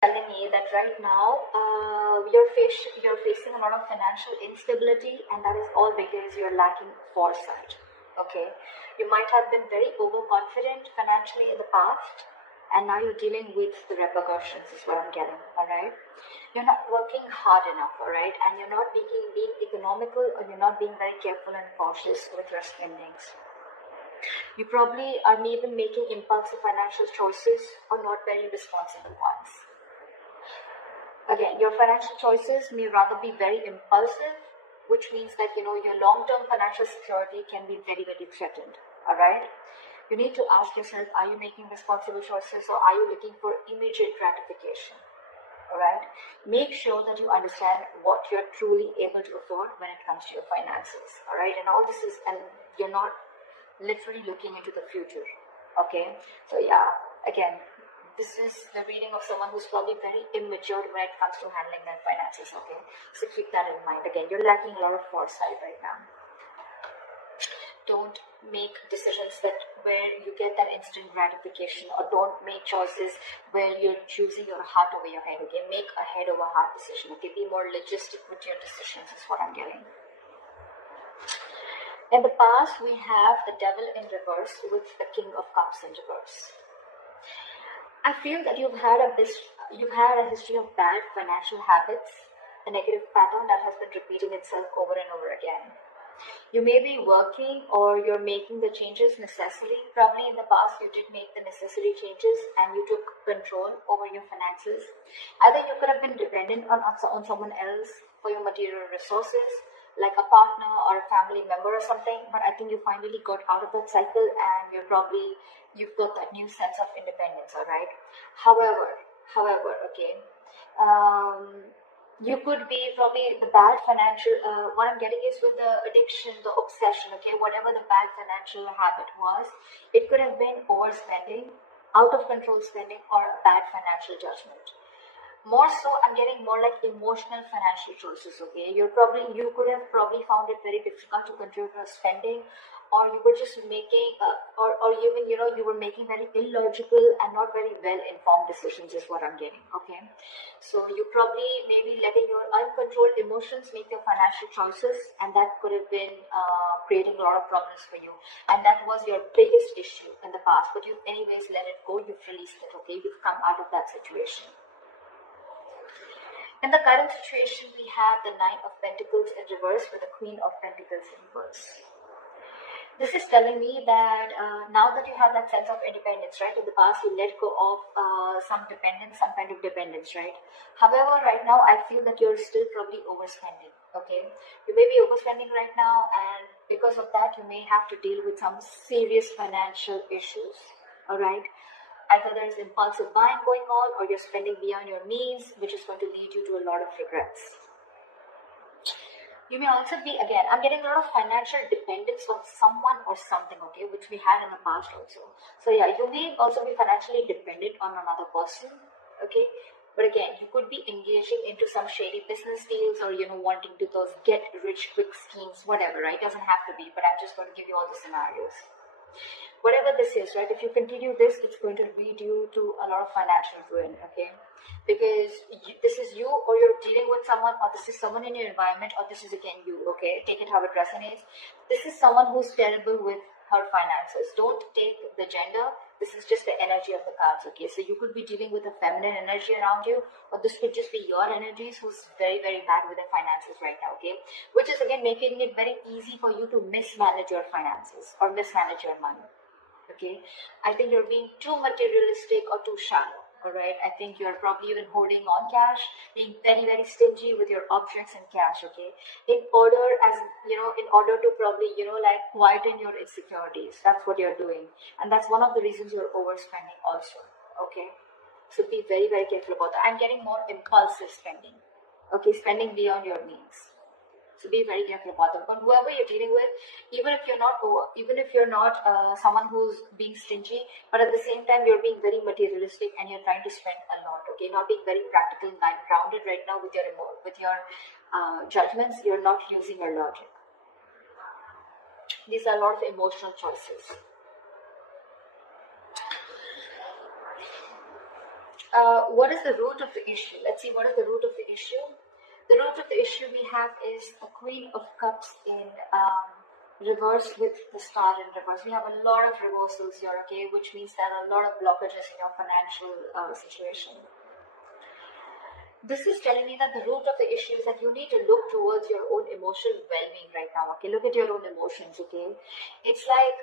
Telling me that right now you're facing a lot of financial instability, and that is all because you're lacking foresight. Okay, you might have been very overconfident financially in the past, and now you're dealing with the repercussions is what I'm getting. All right, you're not working hard enough. All right, and you're not being economical, or you're not being very careful and cautious with your spendings. You probably are even making impulsive financial choices or not very responsible ones. Again, your financial choices may rather be very impulsive, which means that your long-term financial security can be very, very threatened. All right, you need to ask yourself, are you making responsible choices, or are you looking for immediate gratification? All right, make sure that you understand what you're truly able to afford when it comes to your finances. All right, and all this is, and you're not literally looking into the future. Okay, so yeah, again, this is the reading of someone who's probably very immature when it comes to handling their finances. Okay, so keep that in mind. Again, you're lacking a lot of foresight right now. Don't make decisions that where you get that instant gratification, or don't make choices where you're choosing your heart over your head. Okay, make a head over heart decision. Okay, be more logistic with your decisions is what I'm getting. In the past, we have the Devil in reverse with the King of Cups in reverse. I feel that you've had a history of bad financial habits, a negative pattern that has been repeating itself over and over again. You may be working, or you're making the changes necessary. Probably in the past you did make the necessary changes and you took control over your finances. Either you could have been dependent on someone else for your material resources, like a partner or a family member or something, but I think you finally got out of that cycle, and you've got that new sense of independence. All right. However, okay, you could be probably the bad financial. What I'm getting is with the addiction, the obsession. Okay, whatever the bad financial habit was, it could have been overspending, out of control spending, or a bad financial judgment. More so, I'm getting more like emotional financial choices. Okay, you could have probably found it very difficult to control your spending, or you were just making or even you were making very illogical and not very well informed decisions is what I'm getting. Okay, so you probably maybe letting your uncontrolled emotions make your financial choices, and that could have been creating a lot of problems for you, and that was your biggest issue in the past, but you've anyways let it go. You've released it. Okay, you've come out of that situation. In the current situation, we have the Nine of Pentacles in reverse with the Queen of Pentacles in reverse. This is telling me that now that you have that sense of independence, right? In the past, you let go of some kind of dependence, right? However, right now, I feel that you're still probably overspending, okay? You may be overspending right now, and because of that, you may have to deal with some serious financial issues, all right? Either there's impulsive buying going on, or you're spending beyond your means, which is going to lead you to a lot of regrets. You may also be, again, I'm getting a lot of financial dependence on someone or something, okay, which we had in the past also. So yeah, you may also be financially dependent on another person, okay. But again, you could be engaging into some shady business deals, or wanting to those get rich quick schemes, whatever, right? Doesn't have to be, but I'm just going to give you all the scenarios. Whatever this is, right, if you continue this, it's going to lead you to a lot of financial ruin, okay? Because this is you, or you're dealing with someone, or this is someone in your environment, or this is again you, okay? Take it how it resonates. This is someone who's terrible with her finances. Don't take the gender. This is just the energy of the cards, okay? So you could be dealing with a feminine energy around you, or this could just be your energies who's very, very bad with their finances right now, okay? Which is again making it very easy for you to mismanage your finances or mismanage your money. Okay, I think you're being too materialistic or too shallow. All right, I think you're probably even holding on cash, being very, very stingy with your objects and cash. Okay, in order to probably like quieten your insecurities. That's what you're doing, and that's one of the reasons you're overspending also. Okay, so be very, very careful about that. I'm getting more impulsive spending. Okay, spending beyond your means. So be very careful about them. But whoever you're dealing with, even if you're not someone who's being stingy, but at the same time you're being very materialistic and you're trying to spend a lot. Okay, not being very practical and grounded right now with your judgments. You're not using your logic. These are a lot of emotional choices. What is the root of the issue? Let's see, what is the root of the issue? The root of the issue we have is the Queen of Cups in reverse with the Star in reverse. We have a lot of reversals here, okay, which means there are a lot of blockages in your financial situation. This is telling me that the root of the issue is that you need to look towards your own emotional well-being right now, okay? Look at your own emotions, okay? It's like,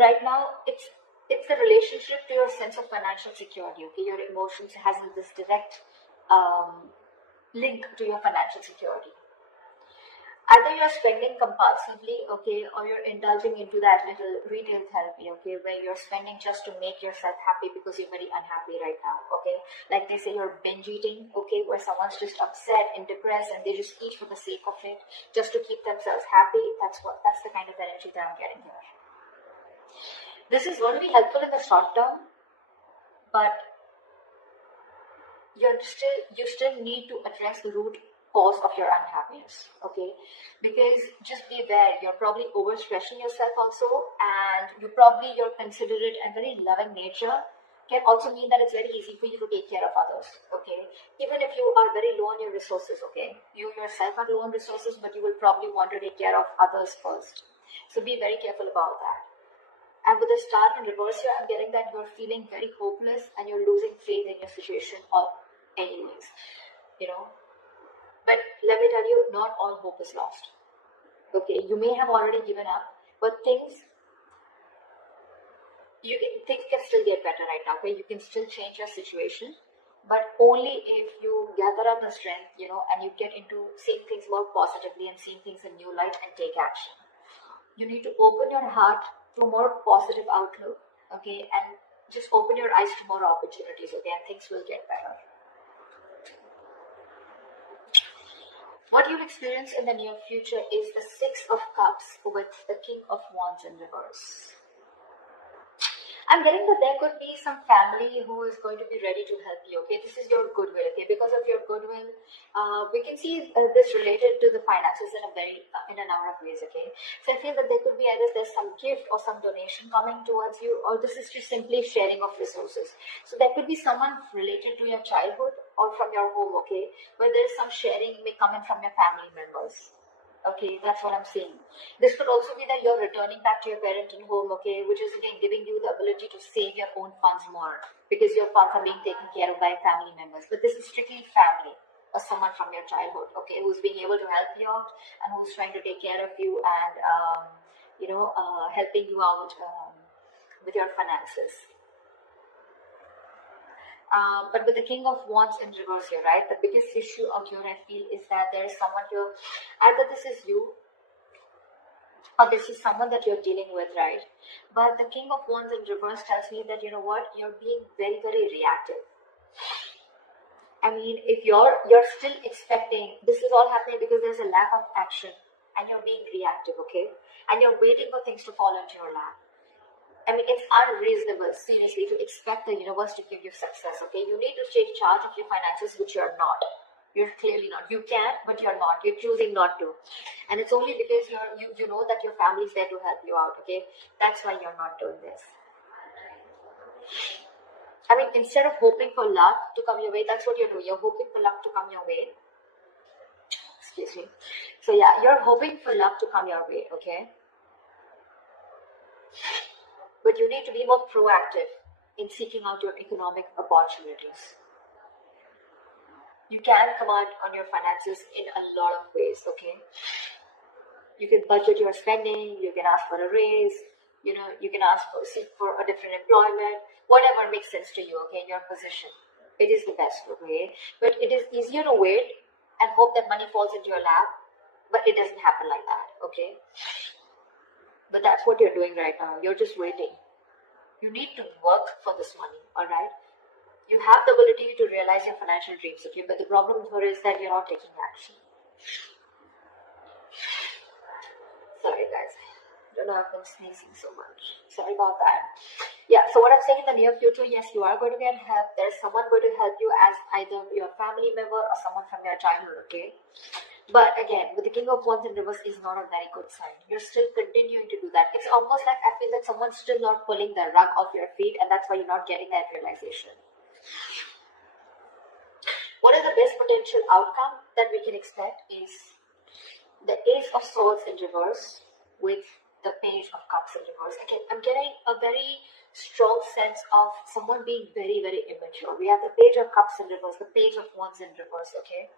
right now, it's the relationship to your sense of financial security, okay? Your emotions has this direct link to your financial security. Either you're spending compulsively, okay, or you're indulging into that little retail therapy, okay, where you're spending just to make yourself happy because you're very unhappy right now, okay. Like they say, you're binge eating, okay, where someone's just upset and depressed and they just eat for the sake of it, just to keep themselves happy. That's the kind of energy that I'm getting here. This is going to be helpful in the short term, but you still need to address the root cause of your unhappiness, okay? Because just be aware, you're probably overstressing yourself also, and your considerate and very loving nature can also mean that it's very easy for you to take care of others, okay? Even if you are very low on your resources, okay? You yourself are low on resources, but you will probably want to take care of others first. So be very careful about that. And with the Star in reverse here, I'm getting that you're feeling very hopeless and you're losing faith in your situation anyways, you know. But let me tell you, not all hope is lost. Okay, you may have already given up, but things can still get better right now. Okay, you can still change your situation, but only if you gather up the strength, and you get into seeing things more positively and seeing things in new light and take action. You need to open your heart to a more positive outlook, okay, and just open your eyes to more opportunities, okay, and things will get better. What you'll experience in the near future is the Six of Cups with the King of Wands in reverse. I'm getting that there could be some family who is going to be ready to help you, okay? This is your goodwill, okay? Because of your goodwill, we can see this related to the finances in a number of ways, okay? So I feel that there could be either there's some gift or some donation coming towards you, or this is just simply sharing of resources. So there could be someone related to your childhood or from your home, okay? Where there's some sharing may come in from your family members. Okay, that's what I'm saying. This could also be that you're returning back to your parental home, okay, which is again giving you the ability to save your own funds more because your funds are being taken care of by family members. But this is strictly family or someone from your childhood, okay, who's being able to help you out and who's trying to take care of you and, helping you out with your finances. But with the King of Wands in reverse here, right, the biggest issue out here I feel is that there is someone here, either this is you or this is someone that you're dealing with, right? But the King of Wands in reverse tells me that, you know what, you're being very, very reactive. I mean, if you're still expecting, this is all happening because there's a lack of action and you're being reactive, okay? And you're waiting for things to fall into your lap. I mean, it's unreasonable, seriously, to expect the universe to give you success, okay? You need to take charge of your finances, which you're not. You're clearly not. You can, but you're not. You're choosing not to. And it's only because you know that your family's there to help you out, okay? That's why you're not doing this. I mean, instead of hoping for luck to come your way, that's what you're doing. You're hoping for luck to come your way. Excuse me. So yeah, you're hoping for luck to come your way, okay? But you need to be more proactive in seeking out your economic opportunities. You can command on your finances in a lot of ways, okay? You can budget your spending, you can ask for a raise, you can seek for a different employment, whatever makes sense to you, okay, in your position. It is the best way. But it is easier to wait and hope that money falls into your lap, but it doesn't happen like that, okay? But that's what you're doing right now. You're just waiting. You need to work for this money, alright? You have the ability to realize your financial dreams, okay? But the problem here is that you're not taking action. Sorry, guys. I don't know if I've been sneezing so much. Sorry about that. Yeah, so what I'm saying in the near future, yes, you are going to get help. There's someone going to help you as either your family member or someone from your childhood, okay? But again, with the King of Wands in reverse is not a very good sign. You're still continuing to do that. It's almost like I feel that someone's still not pulling the rug off your feet, and that's why you're not getting that realization. What is the best potential outcome that we can expect is the Ace of Swords in reverse with the Page of Cups in reverse. Again, I'm getting a very strong sense of someone being very, very immature. We have the Page of Cups in reverse, the Page of Wands in reverse, okay?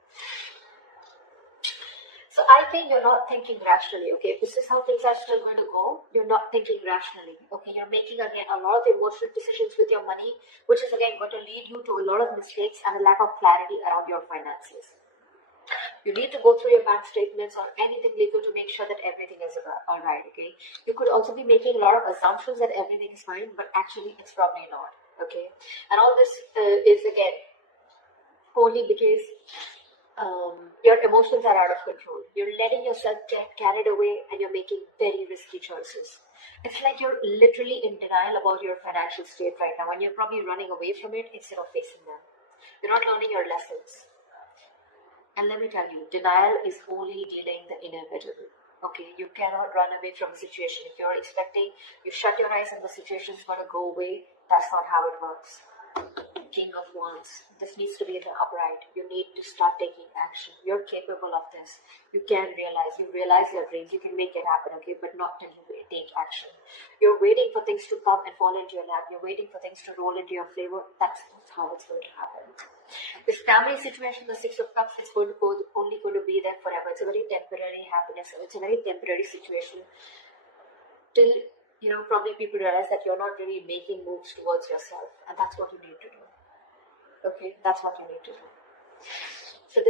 So I think you're not thinking rationally, okay? This is how things are still going to go. You're not thinking rationally, okay? You're making, again, a lot of emotional decisions with your money, which is, again, going to lead you to a lot of mistakes and a lack of clarity around your finances. You need to go through your bank statements or anything legal to make sure that everything is all right, okay? You could also be making a lot of assumptions that everything is fine, but actually it's probably not, okay? And all this is, again, only because your emotions are out of control. You're letting yourself get carried away and you're making very risky choices. It's like you're literally in denial about your financial state right now, and you're probably running away from it instead of facing them. You're not learning your lessons. And let me tell you, denial is only delaying the inevitable. Okay, you cannot run away from a situation. If you're expecting, you shut your eyes and the situation is going to go away, that's not how it works. King of Wands, this needs to be in the upright. You need to start taking action. You're capable of this. You realize your dreams, you can make it happen, okay, but not till you take action. You're waiting for things to come and fall into your lap. You're waiting for things to roll into your favor. That's not how it's going to happen. This family situation, the Six of Cups, is only going to be there forever. It's a very temporary happiness. It's a very temporary situation till, probably people realize that you're not really making moves towards yourself, and that's what you need to do. Okay, that's what you need to do. So